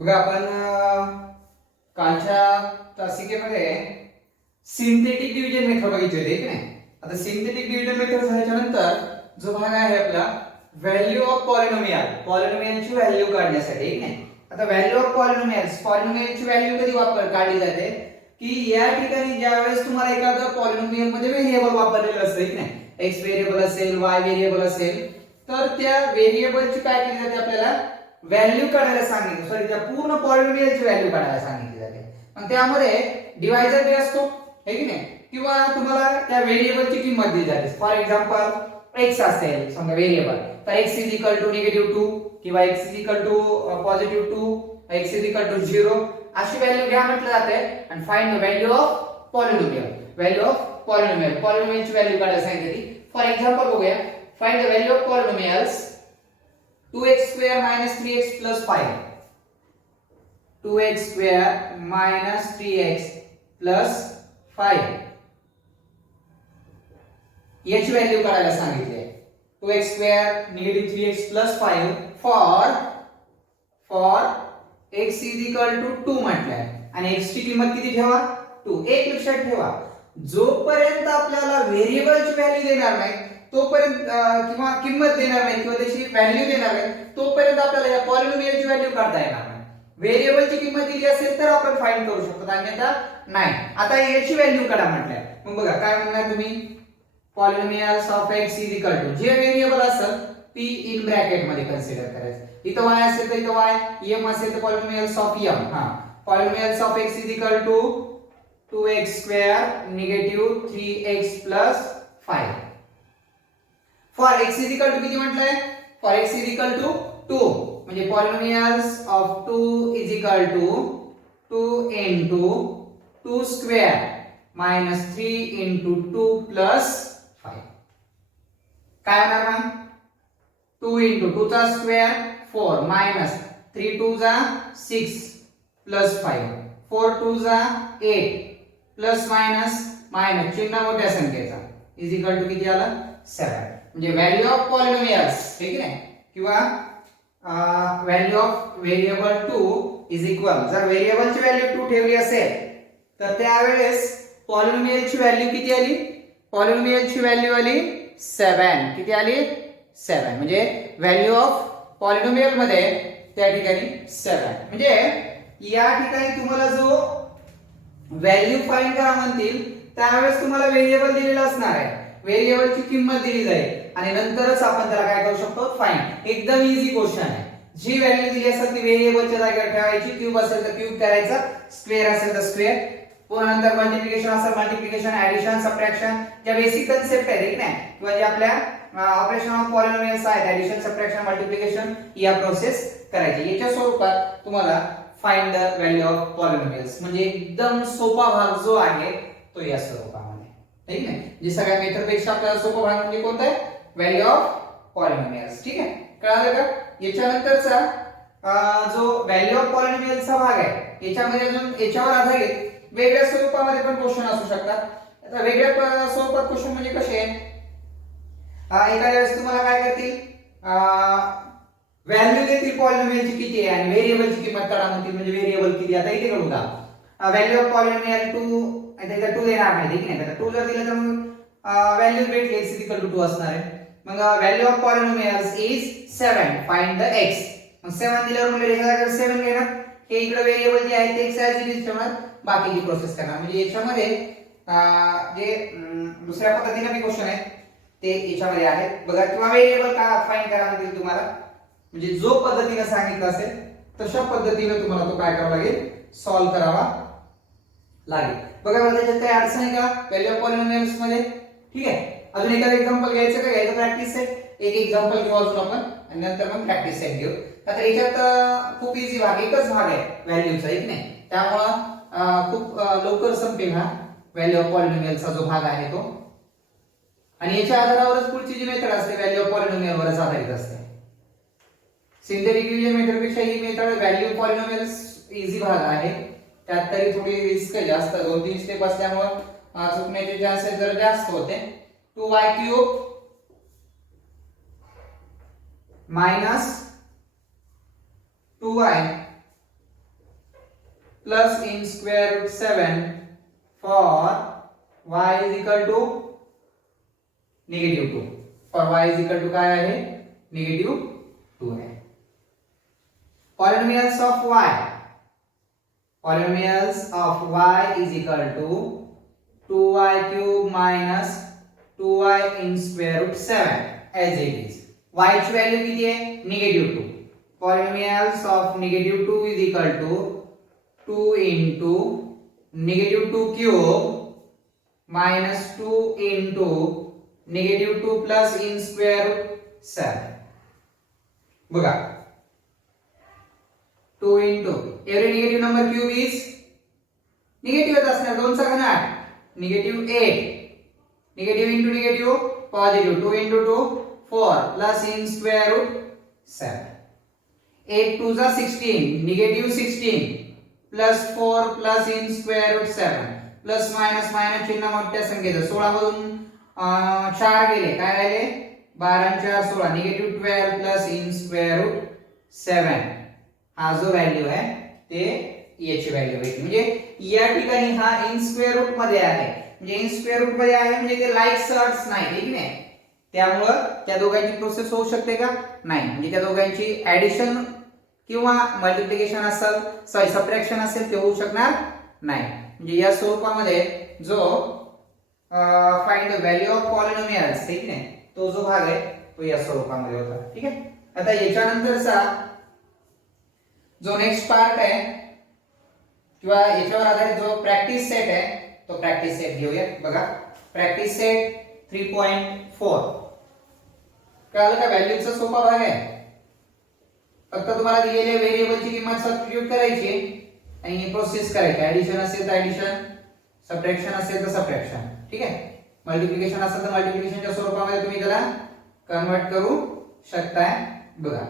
बघा आपण कालच्या तासिकेमध्ये सिंथेटिक डिव्हिजन मेथड बघितली होती की नाही. आता सिंथेटिक डिव्हिजन मेथड झाल्यानंतर जो भाग आहे आपला व्हॅल्यू ऑफ पॉलिनोमियलची व्हॅल्यू काढण्यासाठी की नाही. आता व्हॅल्यू ऑफ पॉलिनोमियलची व्हॅल्यू कधी काढली जाते की या ठिकाणी ज्यावेळेस तुम्हाला एखादा पॉलिनोमियल मध्ये व्हेरिएबल वापरलेलं असतं की नाही, एक्स व्हेरिएबल असेल, वाय व्हेरिएबल असेल, तर त्या व्हेरिएबलची काय केली जाते, आपल्याला व्हॅल्यू काढायला सांगितली, सॉरी त्या पूर्ण पॉलिनोमियलची व्हॅल्यू काढायला सांगितली जाते. आणि त्यामध्ये डिवायझर बी असतो हे की नाही, किंवा तुम्हाला त्या व्हेरिएबलची किंमत दिली जाते. फॉर एक्झाम्पल एक्स असेल समजा व्हेरिएबल, तर एक्स इज इक्वल टू -2 किंवा x is equal to +2, x is equal to 0 अशी व्हॅल्यू घ्या म्हटलं जाते. आणि फाइंड द व्हॅल्यू ऑफ पॉलिनोमियलची व्हॅल्यू काढायला सांगितली. फॉर एक्झाम्पल बघूया, find the value of polynomials 2x square minus 3x plus 5. 2x square minus 3x plus 5 याची व्हॅल्यू काढायला सांगितली आहे. 2x square -3x plus 5 for x is equal to 2 म्हटलंय. आणि x ची किंमत किती ठेवा, 2. एक लक्षात ठेवा, जोपर्यंत आपल्याला व्हेरिएबलची व्हॅल्यू देणार नाही तोपर्यंत किंवा किंमत देणार नाही किंवा त्याची व्हॅल्यू देणार नाही तोपर्यंत आपल्याला या पॉलिनोमियलची व्हॅल्यू काढता येणार नाही. व्हेरिएबलची किंमत दिली असेल तर आपण फाइंड करू शकतो, अन्यथा नाही. आता याची व्हॅल्यू काढा म्हटलंय, मग बघा काय म्हणणार तुम्ही, polynomials of x is equal to जे व्हेरिएबल असेल p इन ब्रॅकेट मध्ये कन्सिडर करायचं. इथं y असेल तर इथं y, m असेल तर polynomials of m. Polynomials of x is equal to 2x square -3x plus 5. For x is equal to किती म्हटलंय, for x is equal to 2 म्हणजे polynomials of 2 is equal to 2 into 2 square minus 3 into 2 plus 5. काय होणार मग, 2 into 2 चा square 4 minus 3 2 जा 6 plus 5 4 2 जा 8 plus minus चिन्ह मोठ्या संख्येचा इज इक्वल टू किती आला, 7. म्हणजे व्हॅल्यू ऑफ पॉलिनोमियल्स ठीक आहे, किंवा value of variable 2 is equal, जर व्हेरिएबलची व्हॅल्यू 2 ठेवली असेल तर त्यावेळेस पॉलिनोमियलची व्हॅल्यू किती आली, पॉलिनोमियलची व्हॅल्यू आली 7. किती आली, 7. म्हणजे व्हॅल्यू ऑफ पॉलिनोमियल मध्ये त्या ठिकाणी 7. म्हणजे या ठिकाणी तुम्हाला जो व्हॅल्यू फाइंड करा म्हणतील त्यावेळेस तुम्हाला व्हेरिएबल दिलेला असणार आहे, व्हेरिएबलची किंमत दिली जाईल आणि नंतरच आपण त्याला काय करू शकतो, फाइंड. एकदम इझी क्वेश्चन आहे. जी व्हॅल्यू दिली असेल ती व्हेरिएबलच्या जागेवर ठेवायची, क्यूब असेल तर क्यूब करायचा, स्क्वेअर असेल तर स्क्वेअर, पुन्हा नंतर मल्टिप्लिकेशन असेल मल्टिप्लिकेशन, ऍडिशन, सबट्रॅक्शन, ज्या बेसिक कन्सेप्ट आहेत ठीक नाही, किंवा जे आपल्या ऑपरेशन ऑफ पॉलिनोमियल्स आहेत, ऍडिशन, सबट्रॅक्शन, मल्टिप्लिकेशन, या प्रोसेस करायची. याच्या स्वरूपात तुम्हाला find the value of polynomials म्हणजे एकदम सोपा भाग जो आहे तो या स्वरूपामध्ये ठीक आहे. जे सगळ्या मेथड पेक्षा आपल्याला सोपा भाग म्हणजे कोणता आहे, व्हॅल्यू ऑफ पॉलिनोमियल्स. ठीक आहे, कळालं का. याच्यानंतरचा जो व्हॅल्यू ऑफ पॉलिनोमियल्सचा भाग आहे याच्यामध्ये अजून याच्यावर आधारित वेगळ्या स्वरूपामध्ये पण क्वेश्चन असू शकतात. आता वेगळ्या स्वरूपात क्वेश्चन म्हणजे कसे, एखाद्या वेळेस तुम्हाला काय करतील, व्हॅल्यू देतील पॉलिनोमियलची किती आहे आणि व्हेरिएबलची किंमत काढा म्हणतील, म्हणजे व्हेरिएबल किती. आता इथे करू का, व्हॅल्यू ऑफ पॉलिनोमियल 2 आणि त्याचा 2 देणार नाही ठीक आहे. 2 जर दिलं तर मग व्हॅल्यू भेटली x इज इक्वल टू 2 असणार आहे. मग value of polynomials is 7, find the x. मग 7 दिल्यावर म्हणजे याच्या जागेवर 7 घेणार, हे इकडे व्हेरिएबल जे आहे ते x ऍज इट इज ठेवणार, बाकीची प्रोसेस करणार. म्हणजे याच्यामध्ये जे दुसऱ्या पद्धतीने बी क्वेश्चन आहे ते याच्यामध्ये आहेत बघा. किंवा व्हेरिएबल का फाइंड करा म्हणतील तुम्हाला, म्हणजे जो पद्धतीने सांगितलं असेल तशा पद्धतीने तुम्हाला तो काय करावा लागेल, सॉल्व्ह करावा लागेल. बघा मला त्याच्यात काही अडचण आहे का व्हॅल्यू ऑफ पॉलिनोमियल्स मध्ये, ठीक आहे. अजून एखादं एक्झाम्पल घ्यायचं का, घ्यायचं प्रॅक्टिस सेट, एक एक्झाम्पल घेऊ अजून आपण आणि नंतर मग प्रॅक्टिस सेट घेऊ. आता याच्यात खूप इझी भाग, एकच भाग आहे व्हॅल्यूचा एक नाही, त्यामुळं खूप लवकर संपेल हा व्हॅल्यू ऑफ पॉलिनोमियलचा जो भाग आहे तो. आणि याच्या आधारावरच पुढची जी मेथड असते व्हॅल्यू ऑफ पॉलिनोमियलवरच आधारित असते. सिंथेटिक डिव्हिजन मेथड पेक्षा ही method value of polynomials easy भाग आहे, त्यात तरी थोडी रिस्क जास्त, 2-3 स्टेप असल्यामुळे चुकण्याचे चान्सेस जर जास्त होते. 2y³ minus 2y plus in square root 7 for y is equal to -2. for y is equal to काय आहे -2 आहे. Polynomials of y is equal to 2y cube minus 2y in square root 7 as it is. y ची value किती आहे -2. Polynomials of -2 is equal to 2 into -2 cube minus 2 into -2 plus in square root 7. बघा 2 into every negative number cube is negative असणार, 2 चा घन 8, -8, negative into negative positive, 2 into 2 4 plus in square root 7. 8 2 जा 16, -16 plus 4 plus in square root 7 plus minus minus चिन्ह मोठ्या संख्येचं 16 मधून 4 गेले, काय राहिले 12 आणि 4 16, -12 plus in square root 7. हा जो व्हॅल्यू आहे ते याची व्हॅल्यू आहे. म्हणजे या ठिकाणी हा इन स्क्वेअर रूट मध्ये आहे, म्हणजे इन स्क्वेअर रूट मध्ये आहे म्हणजे ते लाईक सर्ट्स नाही, ठीक आहे. त्यामुळं त्या दोघांची प्रोसेस होऊ शकते का नाही, म्हणजे त्या दोघांची ऍडिशन किंवा मल्टिप्लिकेशन असेल सॉरी सबट्रॅक्शन असेल ते होऊ शकणार नाही. म्हणजे या स्वरूपामध्ये जो find the value of polynomials, ठीक आहे, तो जो भाग आहे तो या स्वरूपामध्ये होता. ठीक आहे. आता याच्यानंतरचा जो नेक्स्ट पार्ट आहे किंवा याच्यावर आधारित जो प्रॅक्टिस सेट आहे तो प्रॅक्टिस सेट घेऊया. बघा प्रॅक्टिस सेट 3.4 कळलं का? व्हॅल्यूचा सोपा भाग आहे. फक्त तुम्हाला दिलेल्या व्हेरिएबलची किंमत सबस्टिट्यूट करायची आणि प्रोसेस करायची. ऍडिशन असेल तर ऍडिशन, सबट्रॅक्शन असेल तर सबट्रॅक्शन, ठीक आहे. मल्टिप्लिकेशन असेल तर मल्टिप्लिकेशनच्या स्वरूपामध्ये तुम्ही त्याला कन्वर्ट करू शकताय. बघा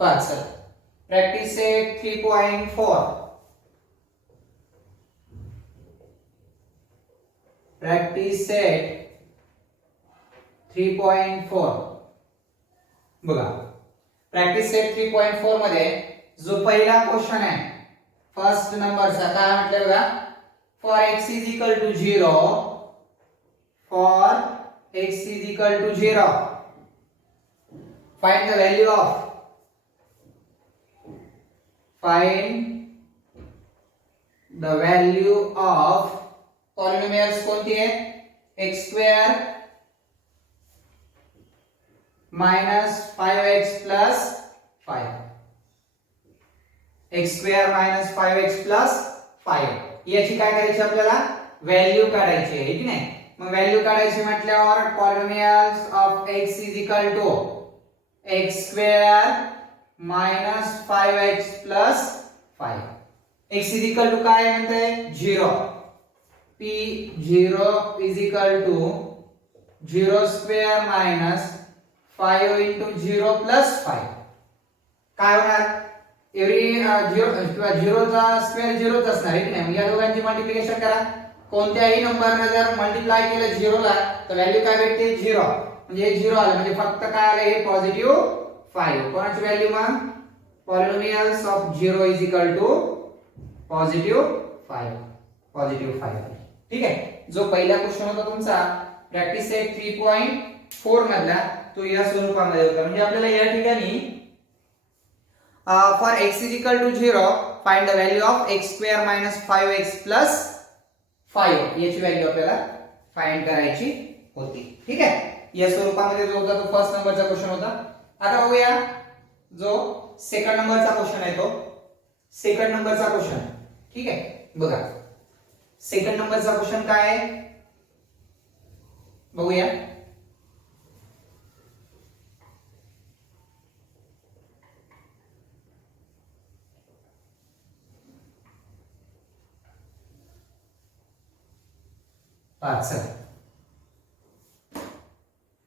sir practice set 3.4 practice set 3.4 बघा प्रॅक्टिस सेट 3.4 मध्ये जो पहिला क्वेश्चन आहे फर्स्ट नंबरचा काय म्हटलं बघा, for x is equal to 0 for x is equal to 0 find the value of polynomials कोणती आहे x square minus 5x plus 5, x square minus 5x plus 5 याची काय करायची आपल्याला व्हॅल्यू काढायची आहे, ठीक नाही. मग व्हॅल्यू काढायची म्हटल्यावर polynomials of x is equal to x square minus 5x plus 5. x is equal to काय म्हणते 0, p0 is equal to 0 square minus 5 into 0 plus 5 काय होणार एव्हरी 0 किंवा 0 चा स्क्वेअर 0 च असणार आहे की नाही. या दोघांची मल्टिप्लिकेशन करा. कोणत्याही नंबरने जर मल्टिप्लाय केलं 0 ला तर व्हॅल्यू काय भेटते 0, म्हणजे 0 आलं म्हणजे फक्त काय आलं हे पॉझिटिव्ह 5. कोणाची व्हॅल्यू मग polynomials of 0 is equal to positive 5, ठीक आहे. जो पहिला क्वेश्चन होता तुमचा प्रॅक्टिस सेट 3.4 मधला तो या स्वरूपामध्ये होता. म्हणजे आपल्याला या ठिकाणी for x is equal to 0 find the value of x square minus 5x plus 5 याची व्हॅल्यू आपल्याला फाइंड करायची होती, ठीक आहे. या स्वरूपामध्ये जो होता तो फर्स्ट नंबरचा क्वेश्चन होता. आता बघूया जो सेकंड नंबरचा क्वेश्चन आहे तो सेकंड नंबरचा क्वेश्चन, ठीक आहे. बघा सेकंड नंबरचा क्वेश्चन काय आहे बघूया.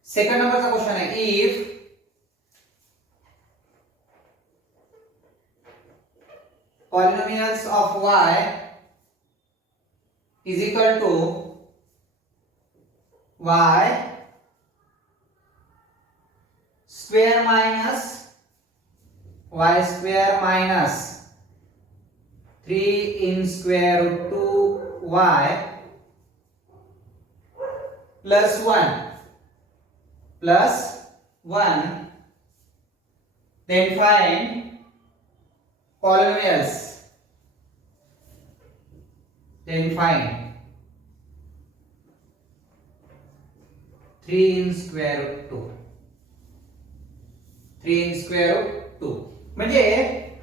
सेकंड नंबरचा क्वेश्चन आहे if polynomials of y is equal to y square minus y square minus 3 in square root 2y plus 1, then find polynomials, then find 3 in square root 2, 3 in square root 2. म्हणजे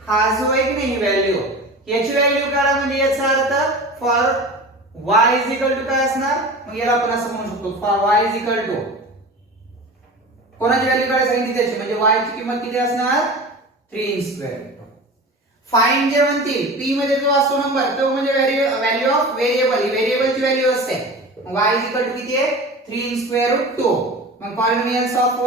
हा जो आहे की नाही value, याची value काढा, म्हणजे याचा अर्थ for y is equal to काय असणार, मग याला आपण असं म्हणू शकतो for y is equal to कोणाची व्हॅल्यू काढायची सांगितली त्याची, म्हणजे y ची किंमत किती असणार 3 इन स्क्वेअर. फाइंड जे म्हणतील p मध्ये जो असतो नंबर तो म्हणजे व्हॅल्यू ऑफ व्हेरिएबल, ही व्हेरिएबलची व्हॅल्यू असते. y इज इक्वल टू किती आहे 3 इन स्क्वेअर रूट 2. मग polynomials of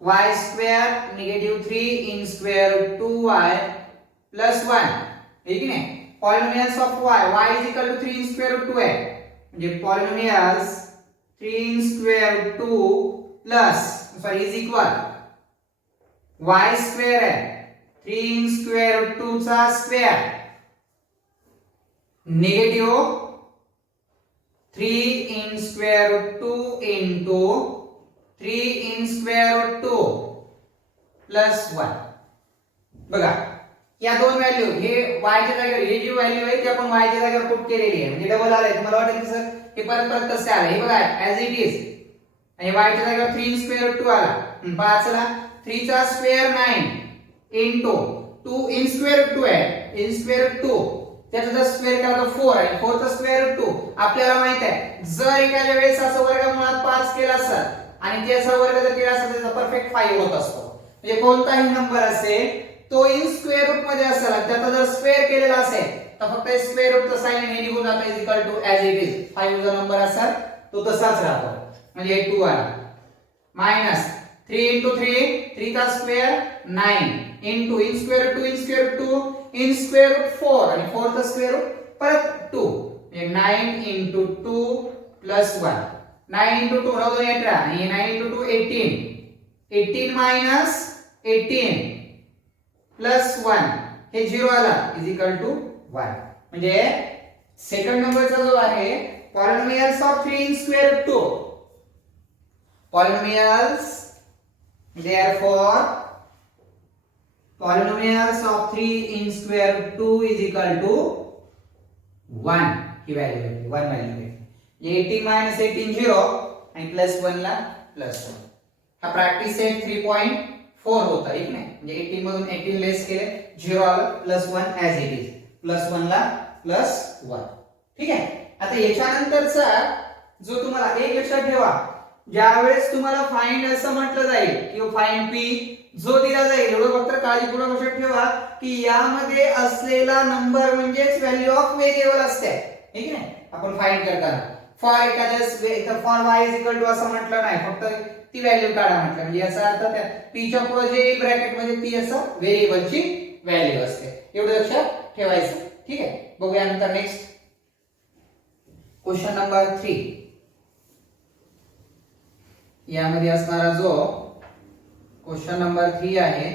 y square negative 3 in square root 2y plus 1, ठीक आहे. Polynomials of y is equal to 3 in square root 2 आहे, म्हणजे polynomials 3 in square root 2 plus sorry is equal y square आहे 3 in square root 2 चा square negative 3 in square root 2 into 3 in square root 2 plus 1. बघा या दोन value, हे y च्या जागेवर ही जी व्हॅल्यू आहे ती आपण y च्या जागेवर पुट केलेली आहे, म्हणजे डबल आलाय. तुम्हाला वाटेल की सर हे परत परत कसे आले, हे बघा ऍज इट इज, आणि y च्या जागेवर 3 इन स्क्वेअर रूट 2 आला. पहा चला 3 चा square 9 into 2 in square root 2 आहे, इन स्क्वेअर रूट 2 त्याचा जर स्क्वेअर केला तर 4 आहे, 4 चा स्क्वेअर रूट 2. आपल्याला माहित आहे जर एखाद्या वेळेस असं वर्गमुळात 5 केला असेल आणि त्याचा वर्ग जर केला असेल त्याचा परफेक्ट 5 होत असतो. म्हणजे कोणताही नंबर असेल तो इन स्क्वेअर रूट मध्ये असेल आणि त्याचा जर स्क्वेअर केलेला असेल तर फक्त स्क्वेअर रूटचं साइन हे निघून जातं, is equal to as it is. 5 जो नंबर असेल तो तसाच राहतो, म्हणजे 2 आला. मायनस 3 into 3, 3 का square 9 into in square root 2 in square root 2 in square root 4 आणि 4 चा स्क्वेअर रूट परत 2, म्हणजे 9 into 2 प्लस 1. 9 into 2 9 2 18 आणि 9 into 2 18. 18 minus 18 प्लस 1 हे 0 आला इज इक्वल टू 1. म्हणजे सेकंड नंबरचा जो आहे polynomials of 3 in square root 2, polynomials therefore polynomials of 3 in square root 2 is equal to 1. He value आहे 1 व्हॅल्यू आहे. 18 minus 18 0 आणि प्लस 1 ला प्लस 1. हा प्रॅक्टिस सेट 3.4 होता, ठीक नाही. म्हणजे 18 मधून 18 लेस केले 0 आलं plus 1 as it is, plus 1 ला प्लस 1. ठीक आहे. आता याच्यानंतरचा जो तुम्हाला एक लक्षात ठेवा, ज्यावेळेस तुम्हाला फाइंड असं म्हटलं जाईल किंवा फाइंड p जो दिला जाईल, एवढं फक्त काळजीपूर्वक लक्षात ठेवा की यामध्ये असलेला नंबर म्हणजेच व्हॅल्यू ऑफ व्हेरिएबल असते, ठीक आहे. आपण फाइंड करताना फॉर एखाद्या for y is equal to असं म्हटलं नाही, फक्त ती व्हॅल्यू काढा म्हटलं, म्हणजे याचा अर्थ त्या p च्या पुढे जे ब्रॅकेट मध्ये ती असं व्हेरिएबलची व्हॅल्यू असते, एवढं लक्षात ठेवायचं. ठीक आहे. बघूया नंतर नेक्स्ट क्वेश्चन नंबर 3. यामध्ये असणारा जो क्वेश्चन नंबर 3 आहे,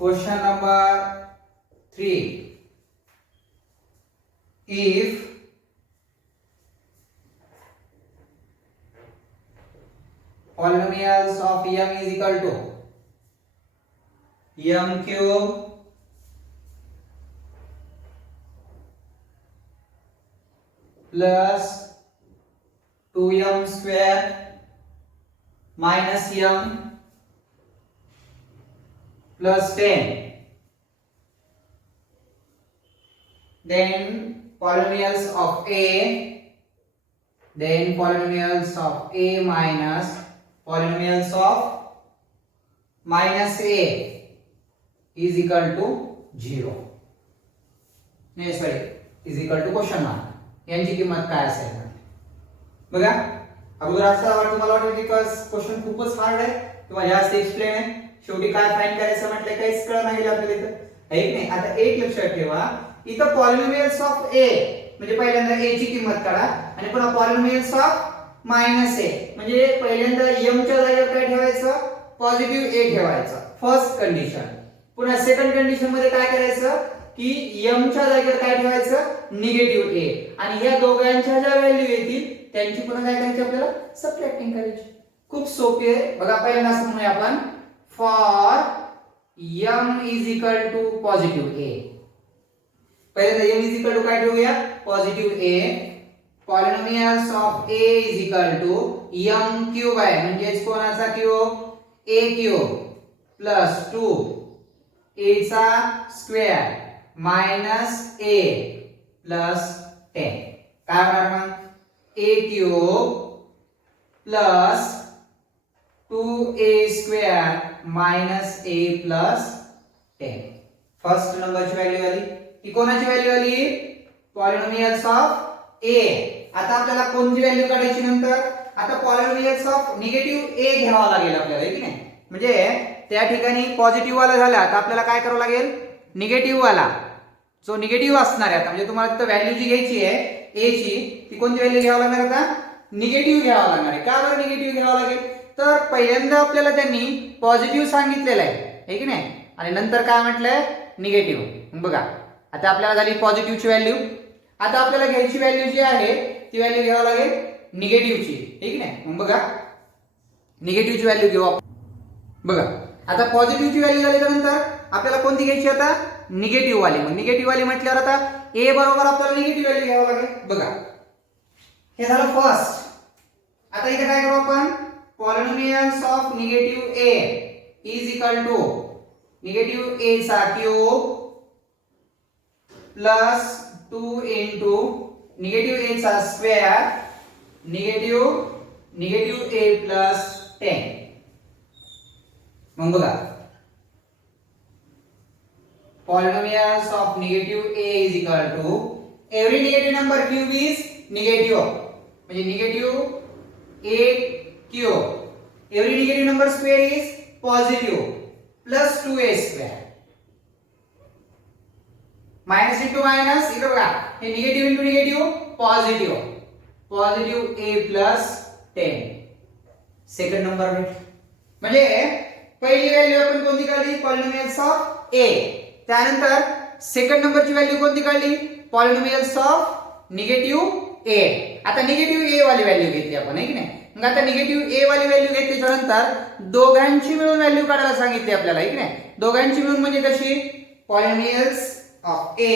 question number 3. If polynomials of m is equal to m cube plus 2m square minus m plus 10, then polynomials of a then polynomials of a minus polynomials of minus a is equal to 0. नाही sorry is equal to question mark. यांची किंमत काय असेल बघा. अगोदर असं वाटतं मला वाटतं की क्वेश्चन खूपच हार्ड आहे किंवा जास्त एक्सप्लेन आहे. शेवटी काय फाइंड करायचं म्हटलं काहीच कळलं नाही आपल्याला इथं आहे की नाही. आता एक लक्षात ठेवा इथं पॉलिनोमियल्स ऑफ a म्हणजे पहिल्यांदा a ची किंमत काढा आणि पुन्हा पॉलिनोमियल्स ऑफ मायनस a म्हणजे पहिल्यांदा m च्या जागेवर काय ठेवायचं पॉझिटिव्ह a ठेवायचं फर्स्ट कंडिशन. पुन्हा सेकंड कंडिशन मध्ये काय करायचं की m च्या जागेवर काय ठेवायचं निगेटिव्ह a आणि या दोघांच्या ज्या व्हॅल्यू येतील त्यांची पुन्हा काय करायची आपल्याला सबट्रॅक्टिंग करायची. खूप सोपे आहे बघा. पहिल्यांदा असं म्हणूया आपण for m is equal to positive a. पहिल्यांदा m इज इक्वल टू काय ठेवूया positive a. Polynomials of a is equal to m cube आहे म्हणजे कोणाचा cube a cube plus 2 a चा स्क्वेअर मायनस a प्लस 10. काय होणार मग a cube plus 2a square minus a plus 10. First नंबरची व्हॅल्यू आली. ही कोणाची व्हॅल्यू आली पॉलिनोमियल्स ऑफ a. आता आपल्याला कोणती व्हॅल्यू काढायची नंतर आता पॉलिनोमियल्स ऑफ निगेटिव्ह a घ्यावा लागेल आपल्याला की नाही. म्हणजे त्या ठिकाणी पॉझिटिव्ह वाला झाला तर आपल्याला काय करावं लागेल निगेटिव्ह वाला जो निगेटिव्ह असणार आहे. आता म्हणजे तुम्हाला तिथं व्हॅल्यू जी घ्यायची आहे a ची ती कोणती व्हॅल्यू घ्यावी लागणार आता निगेटिव्ह घ्यावा लागणार आहे. का बरं निगेटिव्ह घ्यावा लागेल तर पहिल्यांदा आपल्याला त्यांनी पॉझिटिव्ह सांगितलेलं आहे की नाही आणि नंतर काय म्हटलंय निगेटिव्ह. बघा आता आपल्याला झाली पॉझिटिव्हची व्हॅल्यू. आता आपल्याला घ्यायची व्हॅल्यू जी आहे ती व्हॅल्यू घ्यावी लागेल निगेटिव्हची की नाही. मग बघा निगेटिव्हची व्हॅल्यू घेऊ आपण. बघा आता पॉझिटिव्हची व्हॅल्यू झाल्यानंतर आपल्याला कोणती घ्यायची आता निगेटिव्ह वाली. मग निगेटिव्ह वाली म्हटल्यावर आता a बरोबर आपल्याला निगेटिव्ह व्हॅल्यू घ्यावी लागेल. बघा हे झालं फर्स्ट. आता इथे काय करू आपण polynomials of negative a is equal to negative a चा cube plus 2 into negative a चा स्क्वेअर निगेटिव्ह a प्लस 10. मग बघा polynomials of negative a is equal to every negative number cube is negative म्हणजे negative a cube every negative number square is positive plus 2a square minus into minus इकडे बघा हे negative into negative positive a plus 10 second number म्हणजे पहिली value आपण कोणती काढली polynomials of a. त्यानंतर सेकंड नंबरची व्हॅल्यू कोणती काढली पॉलिनोमियल्स ऑफ निगेटिव्ह a. आता निगेटिव्ह a वाली व्हॅल्यू घेतली आपण आहे की नाही. मग आता निगेटिव्ह a वाली व्हॅल्यू घेतल्यानंतर दोघांची मिळून व्हॅल्यू काढायला सांगितली आपल्याला आहे की नाही. दोघांची मिळून म्हणजे कशी polynomials of a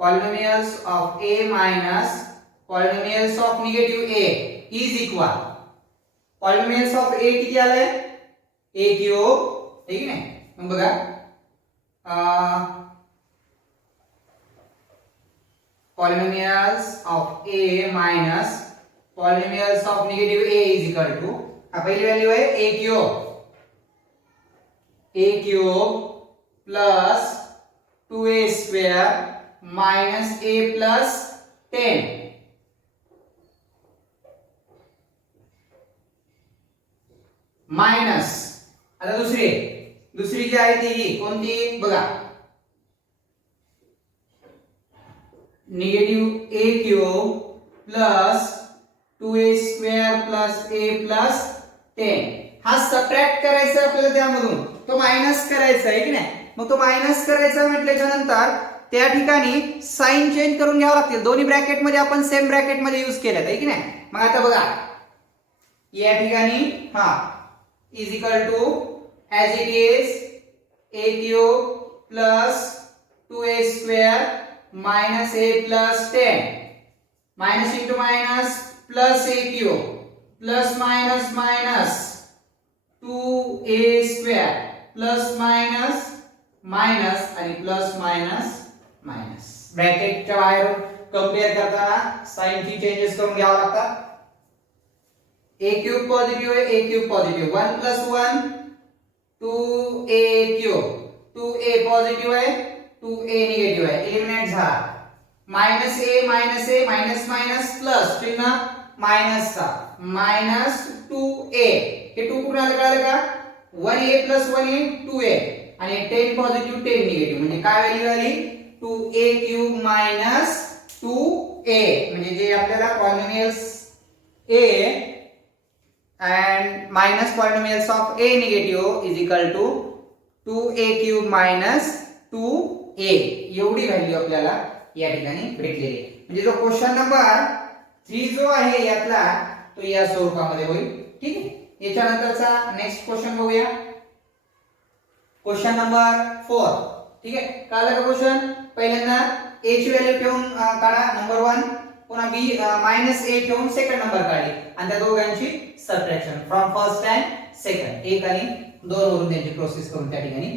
polynomials of a minus polynomials of negative a is equal polynomials of a किती आले a क्यूब ठीक आहे. मग बघा polynomials of a minus polynomials of negative a is equal to पहिली व्हॅल्यू आहे a cube plus 2a square minus a plus 10 minus आता दुसरी जी आहे ती कोणती बघा negative a cube plus 2a square plus a plus 10 हा सबट्रॅक्ट करायचा आपल्याला त्यामधून तो मायनस करायचा आहे की नाही. मग तो मायनस करायचा म्हटल्याच्या नंतर त्या ठिकाणी साइन चेंज करून घ्यावं लागतील. दोन्ही ब्रॅकेट मध्ये आपण सेम ब्रॅकेट मध्ये यूज केलेत आहे की नाही. मग आता बघा या ठिकाणी is equal to as it is a cube plus 2a square minus a plus 10 minus into minus plus a cube plus minus minus 2a square plus minus minus आणि plus minus minus ब्रॅकेटच्या बाहेर compare करताना साइनची changes करून घ्यावा लागतात. a cube positive आहे, a cube positive, 1 + 1 2a cube, 2a positive आहे, 2a negative आहे, eliminate झाला. मायनस a मायनस प्लस चिन्ह मायनसचा -2a, हे 2 कुठून आलं कळलं का? 1a + 1a 2a आणि 10 पॉझिटिव्ह 10 निगेटिव्ह, म्हणजे काय व्हॅल्यू आली? 2a क्यूब - 2a, म्हणजे जे आपल्याला polynomials a and minus polynomials of a negative is equal to 2a cube minus 2a, एवढी व्हॅल्यू आपल्याला या ठिकाणी भेटलेली आहे. म्हणजे जो क्वेश्चन नंबर 3 जो आहे यातला तो या स्वरूपामध्ये होईल. ठीक आहे, याच्यानंतरचा नेक्स्ट क्वेश्चन बघूया. Question number 4. ठीक आहे, कळलं का क्वेश्चन? पहिल्यांदा a ची व्हॅल्यू ठेवून काढा नंबर 1, पुन्हा b -a ठेवून सेकंड नंबर काढली आणि त्या दोघांची subtraction from first and second, 1 आणि 2 वरून त्यांची प्रोसेस करून त्या ठिकाणी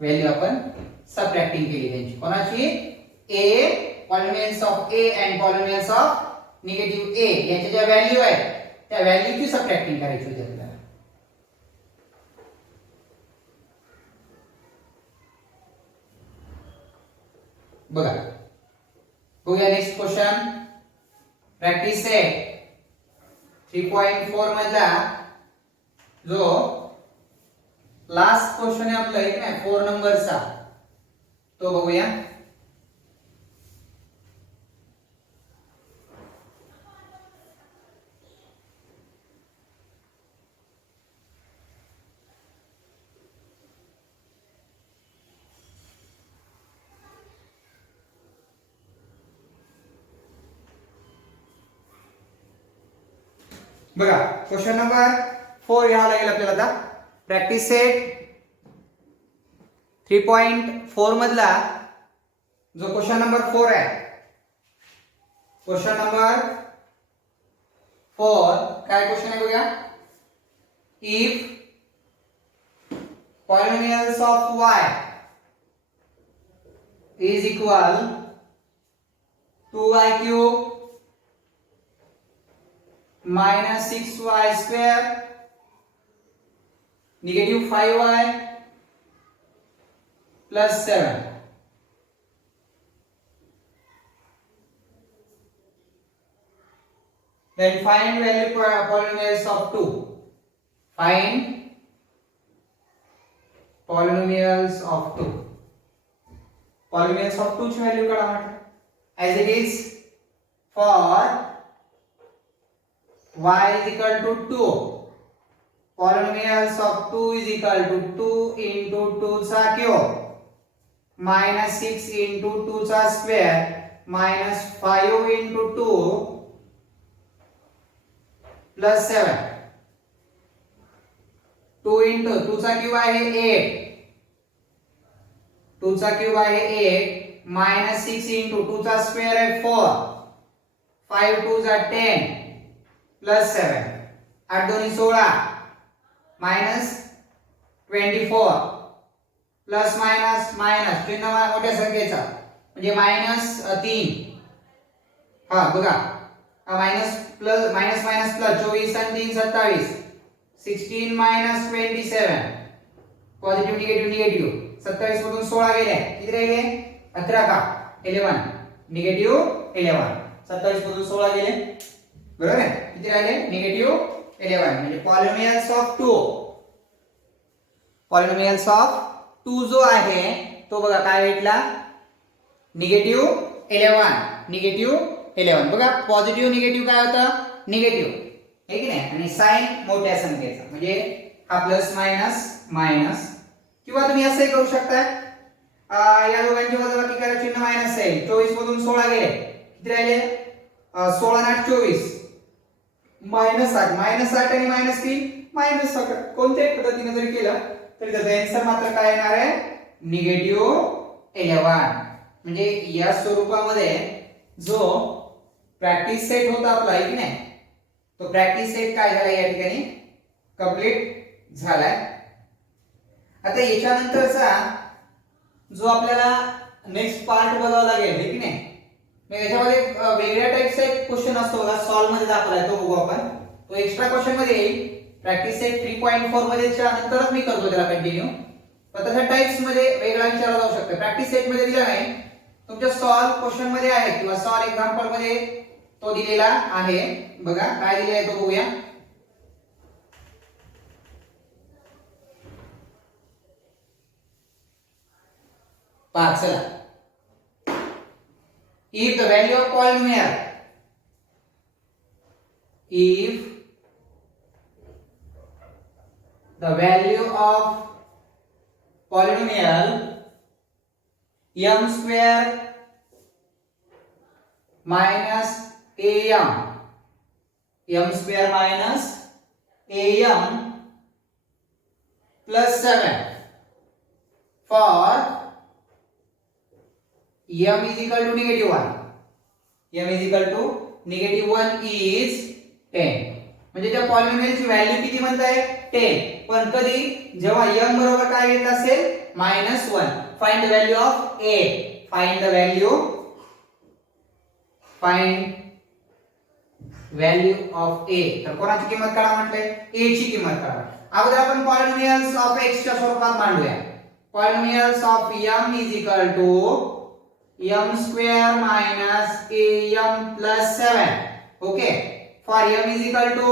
व्हॅल्यू आपण सबट्रॅक्टिंग केली त्यांची. कोणाची? a polynomials of a and polynomials of negative a याच्या ज्या व्हॅल्यू आहेत त्या व्हॅल्यूची सबट्रॅक्टिंग करायची होती आपल्याला. बघा, बघूया नेक्स्ट क्वेश्चन. प्रॅक्टिस आहे 3.4 मधला जो लास्ट क्वेश्चन आहे आपला, एक नाही 4 नंबरचा, तो बघूया. बघा, क्वेश्चन नंबर 4 घ्यावा लागेल आपल्याला आता. प्रॅक्टिस सेट 3.4 मधला जो क्वेश्चन नंबर 4 आहे, क्वेश्चन नंबर 4 काय क्वेश्चन आहे बघा. If polynomials of y is equal to y cube -6y square negative 5y plus 7, then find value for polynomials of 2. Find polynomials of 2. Polynomials of 2 ची value काढा म्हटलं. As it is for y is equal to 2, polynomials of 2 is equal to 2 into 2 चा cube minus 6 into 2 चा square minus 5 into 2 plus 7. 2 into 2 चा cube आहे 8, 2 चा cube आहे 8 minus 6 into 2 चा square आहे 4, 5 2 चा 10 plus 7, 8 2 16 minus 24 plus minus चिन्ह मोठ्या संख्येचा म्हणजे -3. हा बघा, मायनस प्लस मायनस प्लस 24 आणि 3 27, 16 minus 27 पॉझिटिव्ह निगेटिव्ह 27 मधून 16 गेले, किती राहिले? 11 का 11 निगेटिव्ह 11, 27 मधून 16 गेले, बरोबर आहे. किती राहिले? निगेटिव्ह 11, म्हणजे पॉलिनोमियल्स ऑफ 2. पॉलिनोमियल्स ऑफ 2 जो आहे तो बघा काय भेटला? निगेटिव्ह 11. बघा, पॉझिटिव्ह निगेटिव्ह काय होतं? निगेटिव्ह, आहे की नाही, आणि साइन मोठ्या संख्येचा म्हणजे हा प्लस मायनस. किंवा तुम्ही असंही करू शकता, या दोघांची वजाबाकी करा, चिन्ह मायनस आहे. 24 मधून 16 गेले, किती राहिले? 16 आणि 8 24, -8 आणि -3 -11. कोणत्याही पद्धतीने जरी केलं तरी त्याचा आन्सर मात्र काय येणार आहे? -11. म्हणजे या स्वरूपामध्ये जो प्रॅक्टिस सेट होता आपला, आहे की नाही, तो प्रॅक्टिस सेट काय झाला या ठिकाणी कंप्लीट झालाय. आता याच्यानंतरचा जो आपल्याला नेक्स्ट पार्ट बघावा लागेल, आहे की नाही, मग याच्यामध्ये वेगळ्या टाइपचा एक क्वेश्चन असतो बघा, सॉल्व मध्ये दाखवलाय तो बघू आपण. तो एक्स्ट्रा क्वेश्चन मध्ये येईल. प्रॅक्टिस सेट 3.4 मध्ये नंतरच मी करतो त्याला कंटिन्यू. पण तशा टाइप्स मध्ये वेगळा विचारला जाऊ शकतो. प्रॅक्टिस सेट मध्ये दिला नाही, तुमच्या सॉल्व क्वेश्चन मध्ये आहे किंवा सॉल्व एक्झाम्पल मध्ये तो दिलेला आहे. बघा काय दिले आहे तो बघूया. पहा चला. If the value of polynomial, if the value of polynomial m square minus m square minus am plus 7 for m is equal to negative 1, m is equal to negative 1 is 10. म्हणजे त्या पॉलिनॉमियलची व्हॅल्यू किती म्हणताय 10. पण कधी जेव्हा m बरोबर काय घेतलं असेल -1. Find the value of a. Find the value of a. तर कोणाची किंमत काढा म्हटले a ची किंमत काढा. अगोदर आपण पॉलिनॉमियल्स ऑफ x च्या स्वरूपात मांडूया. Polynomials of m is equal to m square minus am plus 7. Okay, for m is equal to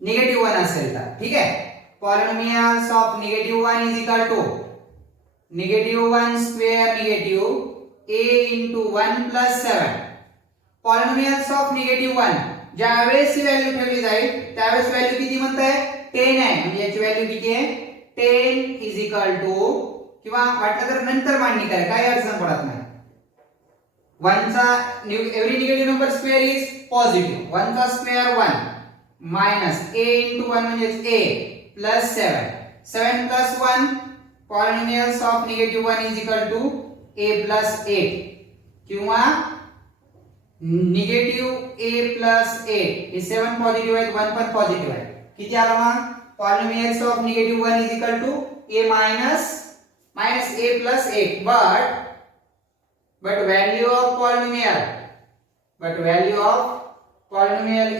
negative 1 असेल तर ठीक आहे. Polynomials of negative 1 is equal to negative 1 square negative a into 1 plus 7. Polynomials of negative 1 ज्यावेळेस ही value ठेवली जाईल त्यावेळेस value किती म्हणताय 10 आहे. म्हणजे याची व्हॅल्यू किती आहे 10 is equal to, किंवा वाटलं तर नंतर मांडणी करा काही अडचण पडत नाही. 1 चा every negative number square is positive. 1 चा स्क्वेअर 1 मायनस a into 1 म्हणजे a plus 7. 7 plus 1 polynomials of negative 1 is equal to a plus 8 किंवा निगेटिव्ह a प्लस 8. हे 7 पॉझिटिव्ह आहे 1 पण पॉझिटिव्ह आहे. किती आला मग polynomials of negative 1 is equal to a minus a plus 8, but value of polynomial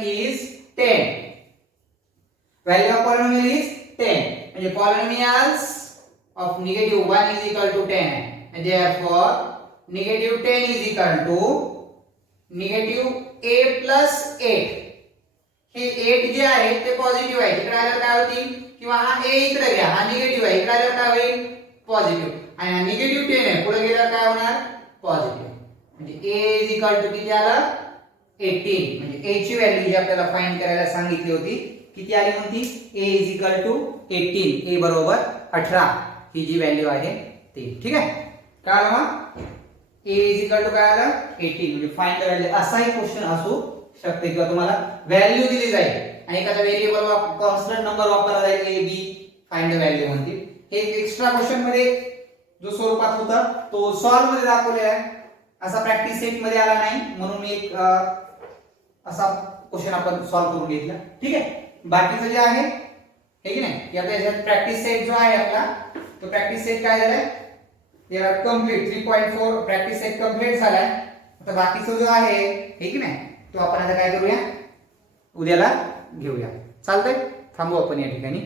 is 10. Value of polynomial is 10. म्हणजे polynomials of negative 1 is equal to 10 and therefore negative 10 is equal to negative a plus 8. हे 8 जे आहे ते positive आहे. इकडे आल्यावर काय होतील किंवा हा a इकडे घ्या हा निगेटिव्ह आहे. इकडे आल्यावर काय होईल पॉझिटिव्ह आणि निगेटिव्ह 10 आहे पुढे गेल्यावर काय होणार पॉझिटिव्ह. म्हणजे a इज इक्वल टू किती आला 18. म्हणजे a ची व्हॅल्यू जी आपल्याला फाइंड करायला सांगितली होती किती आली म्हणती a is equal to 18. a बरोबर 18 ही जी व्हॅल्यू आहे ती. ठीक आहे काय आलं मग a इज इक्वल टू काय आलं 18. म्हणजे फाइंड द व्हॅल्यू असाही क्वेश्चन असू शकते किंवा तुम्हाला व्हॅल्यू दिली जाईल आणि एखादा व्हेरिएबल कॉन्स्टंट नंबर वापरला जाईल a b find the value म्हणतील. हे एक्स्ट्रा क्वेश्चन मध्ये जो स्वरूपात होता तो सॉल्व मध्ये दाखवलेला आहे. असा प्रॅक्टिस सेट मध्ये आला नाही म्हणून मी एक असा क्वेश्चन आपण सॉल्व करून घेतला. ठीक आहे बाकीचं जे आहे हे की नाही याच्यात प्रॅक्टिस सेट जो आहे आपला तो प्रॅक्टिस सेट काय झालाय याला कंप्लीट 3.4 प्रॅक्टिस सेट कंप्लीट झालाय. आता बाकीचा जो आहे हे की नाही तो आपण आता काय करूया उद्याला घेऊया. चालतंय थांबू आपण या ठिकाणी.